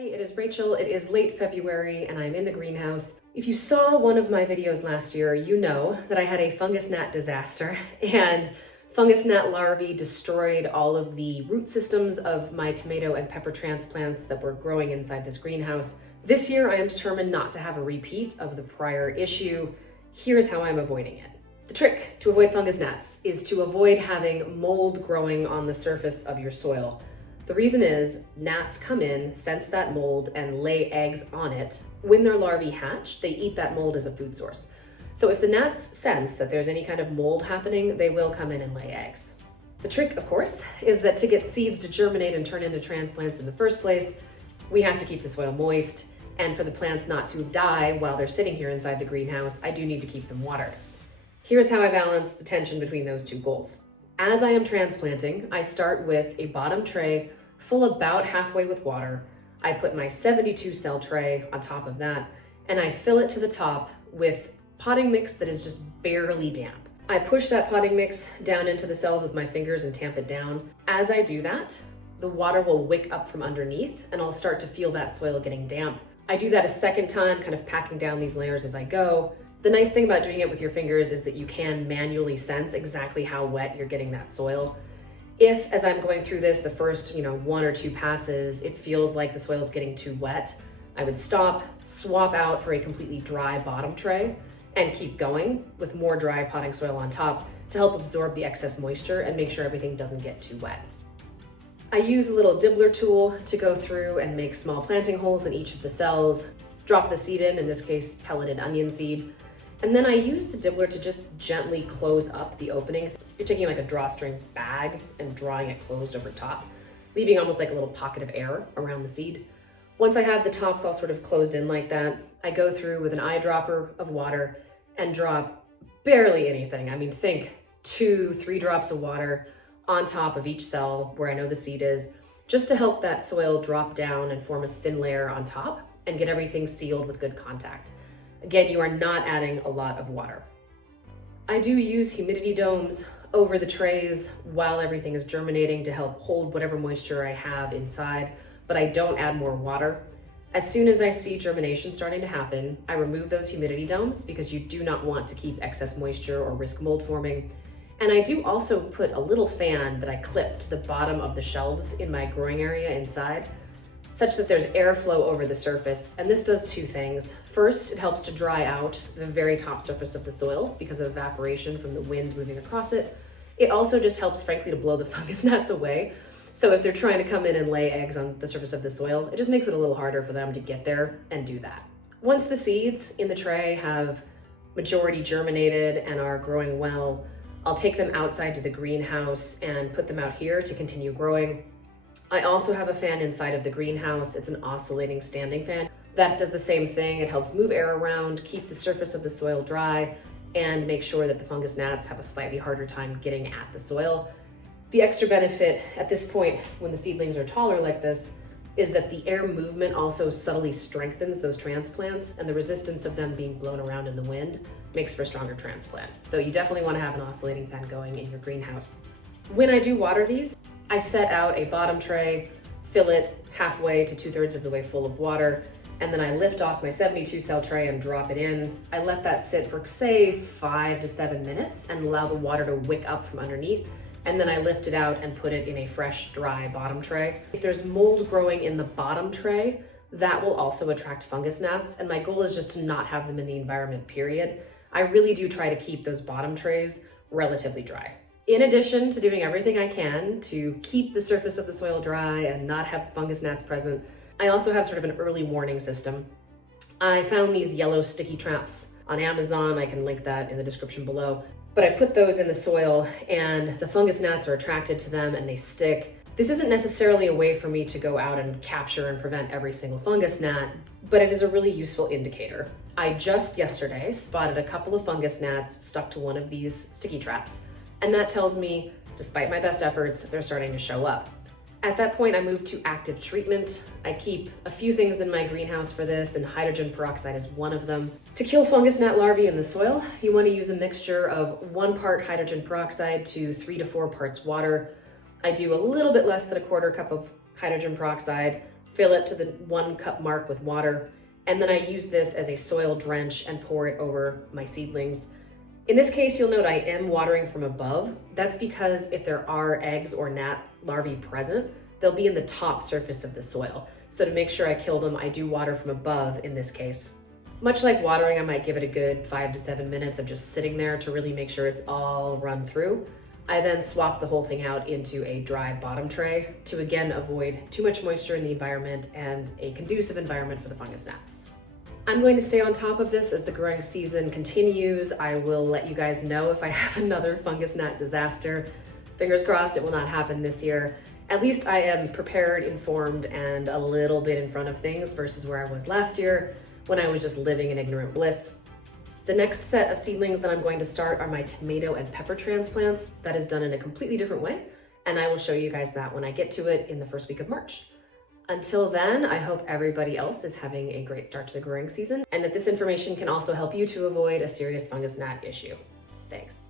Hey, it is Rachel. It is late February and I'm in the greenhouse. If you saw one of my videos last year, you know that I had a fungus gnat disaster and fungus gnat larvae destroyed all of the root systems of my tomato and pepper transplants that were growing inside this greenhouse. This year, I am determined not to have a repeat of the prior issue. Here's how I'm avoiding it. The trick to avoid fungus gnats is to avoid having mold growing on the surface of your soil. The reason is gnats come in, sense that mold, and lay eggs on it. When their larvae hatch, they eat that mold as a food source. So if the gnats sense that there's any kind of mold happening, they will come in and lay eggs. The trick, of course, is that to get seeds to germinate and turn into transplants in the first place, we have to keep the soil moist. And for the plants not to die while they're sitting here inside the greenhouse, I do need to keep them watered. Here's how I balance the tension between those two goals. As I am transplanting, I start with a bottom tray full about halfway with water. I put my 72 cell tray on top of that, and I fill it to the top with potting mix that is just barely damp. I push that potting mix down into the cells with my fingers and tamp it down. As I do that, the water will wick up from underneath and I'll start to feel that soil getting damp. I do that a second time, kind of packing down these layers as I go. The nice thing about doing it with your fingers is that you can manually sense exactly how wet you're getting that soil. If, as I'm going through this, the first, one or two passes, it feels like the soil is getting too wet, I would stop, swap out for a completely dry bottom tray, and keep going with more dry potting soil on top to help absorb the excess moisture and make sure everything doesn't get too wet. I use a little dibbler tool to go through and make small planting holes in each of the cells, drop the seed in this case, pelleted onion seed, and then I use the dibbler to just gently close up the opening. You're taking like a drawstring bag and drawing it closed over top, leaving almost like a little pocket of air around the seed. Once I have the tops all sort of closed in like that, I go through with an eyedropper of water and drop barely anything. I mean, think 2-3 drops of water on top of each cell where I know the seed is, just to help that soil drop down and form a thin layer on top and get everything sealed with good contact. Again, you are not adding a lot of water. I do use humidity domes over the trays while everything is germinating to help hold whatever moisture I have inside, but I don't add more water. As soon as I see germination starting to happen, I remove those humidity domes because you do not want to keep excess moisture or risk mold forming. And I do also put a little fan that I clip to the bottom of the shelves in my growing area inside, such that there's airflow over the surface. And this does two things. First, it helps to dry out the very top surface of the soil because of evaporation from the wind moving across it. It also just helps, frankly, to blow the fungus gnats away. So if they're trying to come in and lay eggs on the surface of the soil, it just makes it a little harder for them to get there and do that. Once the seeds in the tray have majority germinated and are growing well, I'll take them outside to the greenhouse and put them out here to continue growing. I also have a fan inside of the greenhouse. It's an oscillating standing fan. That does the same thing. It helps move air around, keep the surface of the soil dry, and make sure that the fungus gnats have a slightly harder time getting at the soil. The extra benefit at this point, when the seedlings are taller like this, is that the air movement also subtly strengthens those transplants, and the resistance of them being blown around in the wind makes for a stronger transplant. So you definitely want to have an oscillating fan going in your greenhouse. When I do water these, I set out a bottom tray, fill it halfway to 2/3 of the way full of water, and then I lift off my 72 cell tray and drop it in. I let that sit for say 5 to 7 minutes and allow the water to wick up from underneath. And then I lift it out and put it in a fresh, dry bottom tray. If there's mold growing in the bottom tray, that will also attract fungus gnats. And my goal is just to not have them in the environment, period. I really do try to keep those bottom trays relatively dry. In addition to doing everything I can to keep the surface of the soil dry and not have fungus gnats present, I also have sort of an early warning system. I found these yellow sticky traps on Amazon. I can link that in the description below. But I put those in the soil and the fungus gnats are attracted to them and they stick. This isn't necessarily a way for me to go out and capture and prevent every single fungus gnat, but it is a really useful indicator. I just yesterday spotted a couple of fungus gnats stuck to one of these sticky traps. And that tells me, despite my best efforts, they're starting to show up. At that point, I moved to active treatment. I keep a few things in my greenhouse for this, and hydrogen peroxide is one of them. To kill fungus gnat larvae in the soil, you want to use a mixture of 1 part hydrogen peroxide to 3 to 4 parts water. I do a little bit less than a 1/4 cup of hydrogen peroxide, fill it to the 1 cup mark with water, and then I use this as a soil drench and pour it over my seedlings. In this case, you'll note I am watering from above. That's because if there are eggs or gnat larvae present, they'll be in the top surface of the soil. So to make sure I kill them, I do water from above in this case. Much like watering, I might give it a good 5 to 7 minutes of just sitting there to really make sure it's all run through. I then swap the whole thing out into a dry bottom tray to again avoid too much moisture in the environment and a conducive environment for the fungus gnats. I'm going to stay on top of this as the growing season continues. I will let you guys know if I have another fungus gnat disaster. Fingers crossed it will not happen this year. At least I am prepared, informed, and a little bit in front of things versus where I was last year when I was just living in ignorant bliss. The next set of seedlings that I'm going to start are my tomato and pepper transplants. That is done in a completely different way, and I will show you guys that when I get to it in the first week of March. Until then, I hope everybody else is having a great start to the growing season and that this information can also help you to avoid a serious fungus gnat issue. Thanks.